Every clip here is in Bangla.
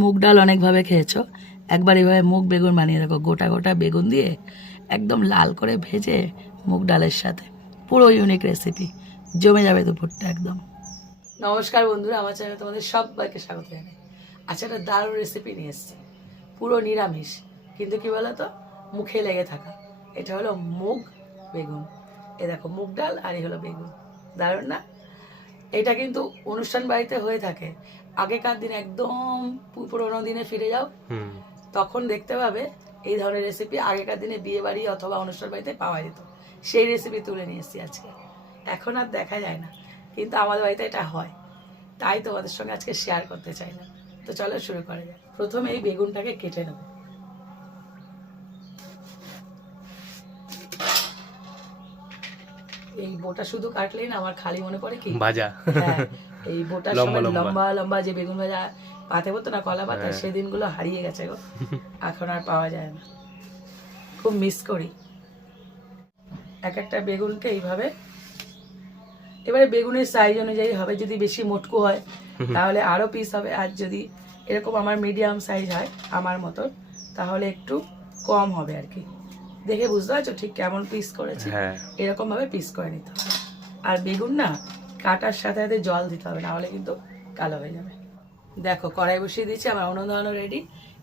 মুগ ডাল অনেকভাবে খেয়েছো, একবার এভাবে মুগ বেগুন বানিয়ে দেখো। গোটা গোটা বেগুন দিয়ে একদম লাল করে ভেজে মুগ ডালের সাথে, পুরো ইউনিক রেসিপি, জমে যাবে দুপুরটা একদম। নমস্কার বন্ধুরা, আমার চ্যানেলে তোমাদের সবাইকে স্বাগত জানাই। আচ্ছা, একটা দারুণ রেসিপি নিয়ে এসেছি, পুরো নিরামিষ, কিন্তু কি বলো তো, মুখে লেগে থাকা। এটা হলো মুগ বেগুন। এ দেখো, মুগ ডাল আর এই হলো বেগুন। দারুণ না? এটা কিন্তু অনুষ্ঠান বাড়িতে হয়ে থাকে। আগেকার দিনে, একদম পুরোনো দিনে ফিরে যাও, তখন দেখতে পাবে এই ধরনের রেসিপি আগেকার দিনে বিয়ে বাড়ি অথবা অনুষ্ঠান বাড়িতে পাওয়া যেত। সেই রেসিপি তুলে নিয়ে এসেছি আজকে। এখন আর দেখা যায় না, কিন্তু আমাদের বাড়িতে এটা হয়, তাই তোমাদের সঙ্গে আজকে শেয়ার করতে চাইলাম। তো চলো শুরু করা যাক। প্রথমে এই বেগুনটাকে কেটে নেব। এই বোটা শুধু কাটলেই না, আমার খালি মনে পড়ে কি ভাজা। হ্যাঁ, এই বোটা লম্বা লম্বা যে বেগুন ভাজা পাতে বলতো না, কলা পাতা, সেদিনগুলো হারিয়ে গেছে গো, এখন আর পাওয়া যায় না, খুব মিস করি। এক একটা বেগুনকে এইভাবে, এবারে বেগুনের সাইজ অনুযায়ী হবে, যদি বেশি মোটকু হয় তাহলে আরো পিস হবে, আর যদি এরকম আমার মিডিয়াম সাইজ হয় আমার মতন, তাহলে একটু কম হবে আর কি। দেখে বুঝতে পারছো ঠিক কেমন পিস করেছি, এরকম ভাবে পিস করে নিতে হবে। আর বেগুন না কাটার সাথে সাথে জল দিতে হবে, না হলে কিন্তু কালো হয়ে যাবে। দেখো, কড়াই বসিয়ে দিয়েছি, আমার উনুন ধরানো রেডি।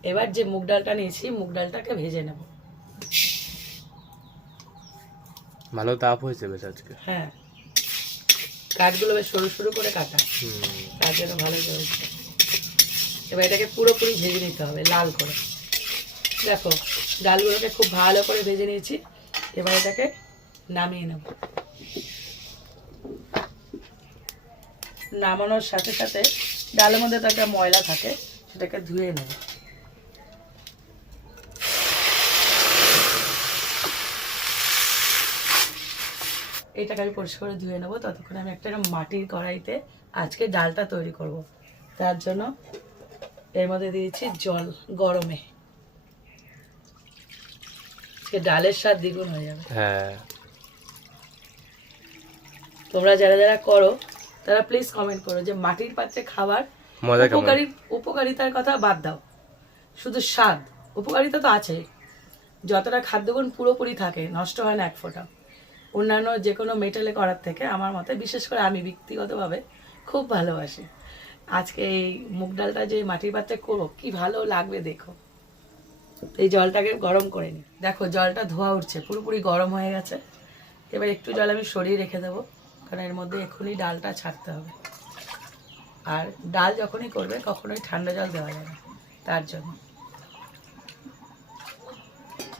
এবার যে মুগ ডালটা নিয়েছি, মুগ ডালটাকে ভেজে নেব। ভালো তাপ হয়েছে বেশ আজকে। হ্যাঁ, কাঠগুলো বেশ সরু সরু করে কাটা, তার জন্য ভালো চলছে। এবার এটাকে পুরোপুরি ভেজে নিতে হবে লাল করে। দেখো, ডালগুলোকে খুব ভালো করে ভেজে নিয়েছি। এবার এটাকে নামিয়ে নেব। নামানোর সাথে সাথে ডালের মধ্যে তো একটা ময়লা থাকে, সেটাকে ধুয়ে নেব। এটাকে আমি পরিষ্কার করে ধুয়ে নেবো। ততক্ষণ আমি একটা মাটির কড়াইতে আজকে ডালটা তৈরি করব। তার জন্য এর মধ্যে দিয়েছি জল গরমে, ডালের স্বাদ দ্বিগুণ হয়ে যাবে। হ্যাঁ, তোমরা যারা যারা করো তারা প্লিজ কমেন্ট করো যে মাটির পাত্রে খাবার উপকারিতার কথা বাদ দাও, শুধু স্বাদ, উপকারিতা তো আছে, যতটা খাদ্যগুণ পুরোপুরি থাকে, নষ্ট হয় না এক ফোঁটা। অন্যান্য যে কোনো মেটালে করার থেকে আমার মতে, বিশেষ করে আমি ব্যক্তিগতভাবে খুব ভালোবাসি। আজকে এই মুগ ডালটা যে মাটির পাত্রে করো, কি ভালো লাগবে দেখো। এই জলটাকে গরম করে নিই। দেখো, জলটা ধোয়া উঠছে, পুরোপুরি গরম হয়ে গেছে। এবার একটু জল আমি সরিয়ে রেখে দেবো, কারণ এর মধ্যে এখনই ডালটা ছাড়তে হবে। আর ডাল যখনই করবে কখনোই ঠান্ডা জল দেওয়া যাবে না, তার জন্য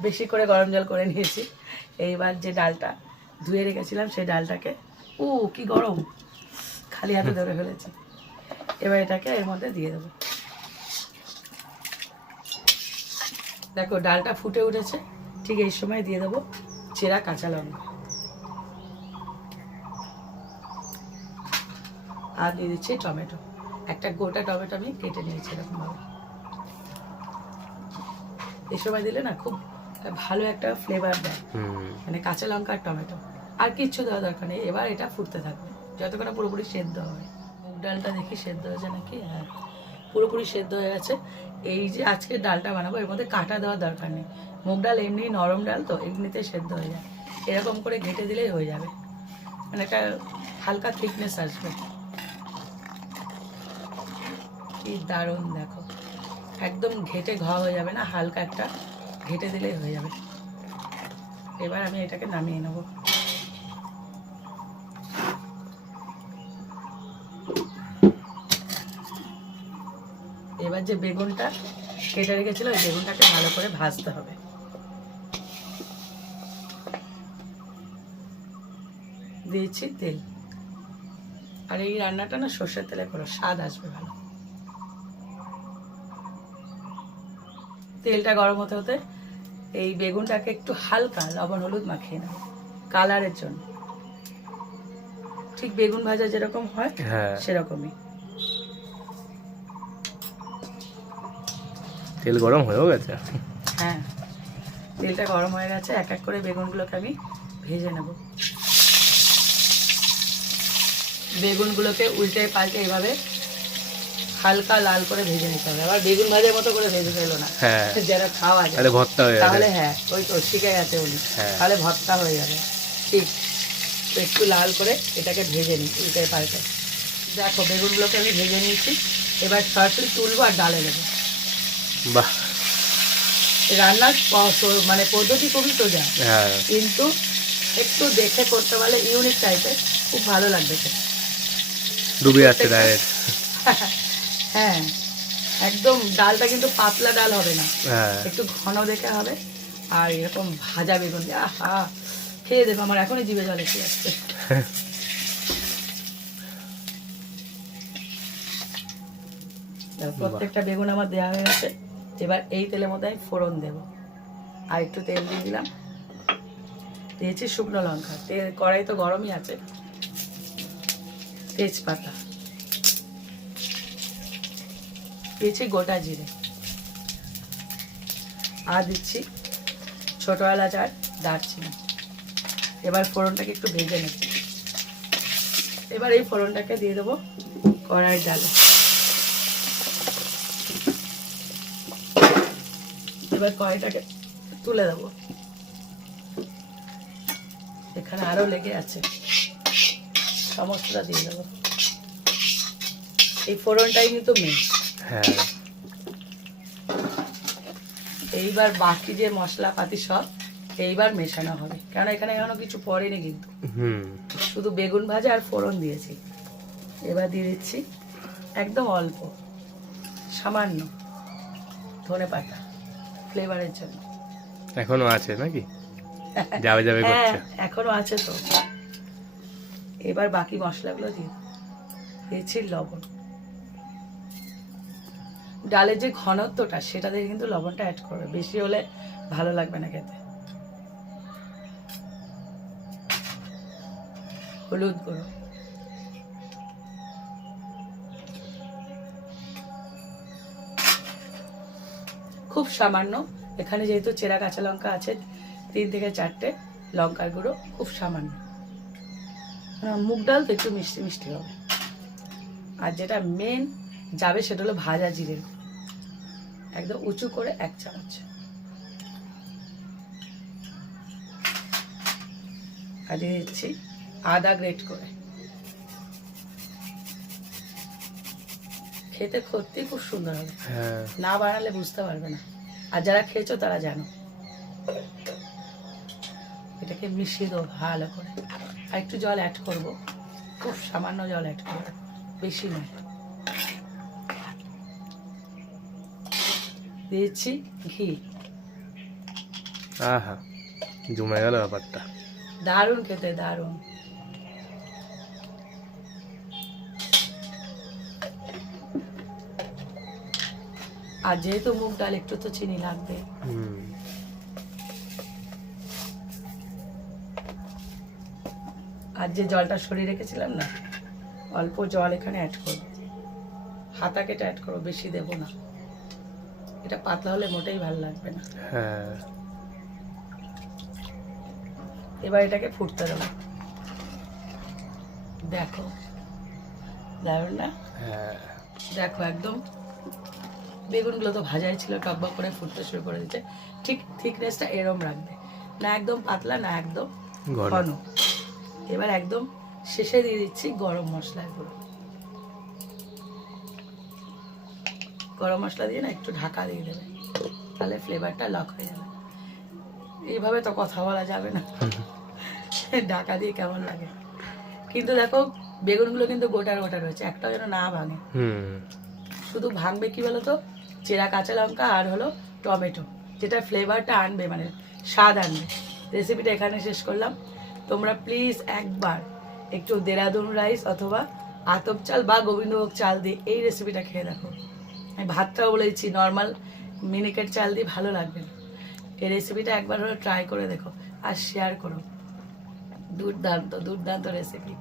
বেশি করে গরম জল করে নিয়েছি। এইবার যে ডালটা ধুয়ে রেখেছিলাম, সেই ডালটাকে, কি গরম, খালি হাতে ধরে ফেলেছি। এবার এটাকে এর মধ্যে দিয়ে দেবো। দেখো, ডালটা ফুটে উঠেছে, ঠিক এই সময় দিয়ে দেবো চেরা কাঁচা লঙ্কা, আর দিয়ে দিচ্ছি টমেটো। একটা গোটা টমেটো আমি কেটে নিয়েছি এরকম ভাবে। এই সময় দিলে না খুব ভালো একটা ফ্লেভার দেয়, মানে কাঁচা লঙ্কা আর টমেটো, আর কিচ্ছু দেওয়া দরকার নেই। এবার এটা ফুটতে থাকবে যতক্ষণ না পুরোপুরি সেদ্ধ হবে। মুগ ডালটা দেখি সেদ্ধ হয়েছে নাকি। হ্যাঁ, পুরোপুরি সেদ্ধ হয়ে গেছে। এই যে আজকে ডালটা বানাবো, এর মধ্যে কাটা দেওয়ার দরকার নেই। মুগ ডাল এমনি নরম ডাল তো, এমনিতে সেদ্ধ হয়ে যায়। এরকম করে ঘেঁটে দিলেই হয়ে যাবে, মানে একটা হালকা থিকনেস আসবে। কি দারুণ, দেখো একদম ঘেটে ঘা হয়ে যাবে না, হালকা একটা ঘেটে দিলেই হয়ে যাবে। এবার আমি এটাকে নামিয়ে নেব। এবার যে বেগুনটা কেটে রেখেছিল, ওই বেগুনটাকে ভালো করে ভাজতে হবে। দিয়েছি তেল, আর এই রান্নাটা না সর্ষের তেলে করো, স্বাদ আসবে ভালো। তেলটা গরম হতে হতে এই বেগুনটাকে একটু হালকা লবণ হলুদ মাখিয়ে নেব, কালারের জন্য। ঠিক বেগুন ভাজা যেরকম হয় সেরকমই। তেল গরম হয়েও গেছে। হ্যাঁ, তেলটা গরম হয়ে গেছে। এক এক করে বেগুনগুলোকে আমি ভেজে নেব। বেগুনগুলোকে উল্টে পাল্টে এভাবে হালকা লাল করে ভেজে নিতে হবে, আবার বেগুন ভাজার মতো করে ভেজে ফেলো না, হ্যাঁ যেন খাওয়া যায়। তাহলে ভর্তা হয়ে যাবে। তাহলে হ্যাঁ ওই তো শিখে গেছে উনি, হ্যাঁ। তাহলে ভর্তা হয়ে যাবে। ঠিক, তো একটু লাল করে এটাকে ভেজে নিই উল্টে পাল্টে। দেখো বেগুনগুলোকে আমি ভেজে নিয়েছি, এবার সরাসরি তুলবো আর ডালে দেবো। বাহ। রান্নার মানে পদ্ধতি খুবই সোজা, হ্যাঁ কিন্তু একটু দেখে করতে পারলে ইউনিক টাইপের খুব ভালো লাগবে খেতে। ডুবে যাচ্ছে ডাইরেক্ট। হ্যাঁ একদম ডালটা কিন্তু পাতলা ডাল হবে না, হ্যাঁ একটু ঘন দেখে হবে। আর এরকম ভাজা বেগুন দিয়ে আহা, খেয়ে দেখো আমার এখনই জিভে জল এসে যাচ্ছে। প্রত্যেকটা বেগুন আমার দেওয়া হয়ে গেছে, এবার এই তেলের মধ্যে আমি ফোড়ন দেবো। আর একটু তেল দিয়ে দিলাম, দিয়েছি শুকনো লঙ্কা, তেল কড়াই তো গরমই আছে, তেজপাতা দিয়েছি, গোটা জিরে, আর দিচ্ছি ছোটো এলাচ আর দারচিনি। এবার ফোড়নটাকে একটু ভেজে নিচ্ছি। এবার এই ফোড়নটাকে দিয়ে দেবো কড়াইয়ের ডালে। এবার কড়াইটাকে তুলে দেবো, এখানে আরো লেগে আছে, সমস্তটা দিয়ে দেবো। এই ফোড়নটাই কিন্তু মেন। হ্যাঁ এইবার বাকি যে মশলাপাতি সব এইবার মেশানো হবে, কারণ এখানে এখনো কিছু পড়েনি কিন্তু, শুধু বেগুন ভাজা আর ফোড়ন দিয়েছি। এবার দিয়ে দিচ্ছি একদম অল্প সামান্য ধনে পাতা ফ্লেভারের জন্য। এখনো আছে নাকি? যাবে যাবে হ্যাঁ করছে। এখনো আছে তো। এবার বাকি মশলাগুলো দিয়েছি লবণ। ডালের যে ঘনত্বটা সেটা দিয়ে কিন্তু লবণটা অ্যাড করবে, বেশি হলে ভালো লাগবে না খেতে। হলুদ গুঁড়ো, খুব সামান্য, এখানে যেহেতু চেরা কাঁচা লঙ্কা আছে 3 থেকে 4টে, লঙ্কার গুঁড়ো খুব সামান্য, মুগ ডাল তো একটু মিষ্টি মিষ্টি হবে। আর যেটা মেন যাবে সেটা হলো ভাজা জিরে, একদম উঁচু করে 1 চামচ। আর দিয়ে দিচ্ছি আদা গ্রেট করে। খেতে সত্যি খুব সুন্দর হবে, হ্যাঁ না বানালে বুঝতে পারবে না, আর যারা খেয়েছো তারা জানো। এটাকে মিশিয়ে দেবো ভালো করে, আর একটু জল অ্যাড করবো, খুব সামান্য জল অ্যাড করবো, বেশি নয়। দিয়েছি ঘি। আহা জমে গেল ব্যাপারটা। দারুণ খেতে, দারুণ। আর যেহেতু মুগ ডাল একটু তো চিনি লাগবে। আর যে জলটা সরিয়ে রেখেছিলাম না, অল্প জল এখানে অ্যাড করবো, হাতা কেটে অ্যাড করবো, বেশি দেবো না, এটা পাতলা হলে মোটেই ভালো লাগবে না। হ্যাঁ এবার এটাকে ফুটতে দেবো। দেখো দারুণ না? হ্যাঁ দেখো একদম বেগুনগুলো তো ভাজাই ছিল, টকবক করে ফুটতে শুরু করে দিচ্ছে। ঠিক থিকনেসটা এরম রাখবে, না একদম পাতলা না একদম ঘন। এবার একদম শেষে দিয়ে দিচ্ছি গরম মশলার গুঁড়ো। গরম মশলা দিয়ে না একটু ঢাকা দিয়ে দেবে, তাহলে ফ্লেভারটা লক হয়ে যাবে। এইভাবে তো কথা বলা যাবে না, ঢাকা দিয়ে কেমন লাগে। কিন্তু দেখো বেগুনগুলো কিন্তু গোটার গোটা রয়েছে, একটাও যেন না ভাঙে। শুধু ভাঙবে কি বলো তো, চেরা কাঁচা লঙ্কা আর হলো টমেটো, যেটা ফ্লেভারটা আনবে, মানে স্বাদ আনবে। রেসিপিটা এখানে শেষ করলাম। তোমরা প্লিজ একবার একটু দেরাদুন রাইস অথবা আতপ চাল বা গোবিন্দভোগ চাল দিয়ে এই রেসিপিটা খেয়ে দেখো। আমি ভাতটাও বলেছি নর্মাল মিনিকেট চাল দিয়ে ভালো লাগবে না, এই রেসিপিটা একবার হলো ট্রাই করে দেখো আর শেয়ার করো। দুর্দান্ত দুর্দান্ত রেসিপি,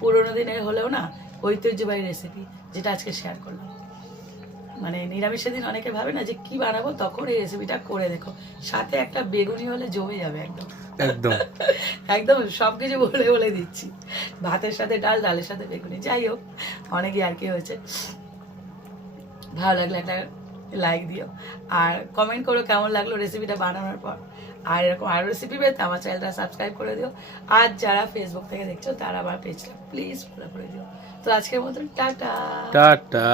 পুরোনো দিনের হলেও না ঐতিহ্যবাহী রেসিপি, যেটা আজকে শেয়ার করলাম। মানে নিরামিষের দিন অনেকে ভাবে না যে কি বানাবো, তখন এই রেসিপিটা করে দেখো, সাথে একটা বেগুনি হলে জমে যাবে একদম একদম একদম। সবকিছু বলে বলে দিচ্ছি, ভাতের সাথে ডাল, ডালের সাথে বেগুনি, যাই হোক অনেকই আর কি হয়েছে। ভালো লাগলে একটা লাইক দিও, আর কমেন্ট করো কেমন লাগলো রেসিপিটা বানানোর পর। আর এরকম আরও রেসিপি পেতে আমার চ্যানেলটা সাবস্ক্রাইব করে দিও। আর যারা ফেসবুক থেকে দেখছো তারা আমার পেজটা প্লিজ ফলো করে দিও। তো আজকের মতন টাটা। টাটা।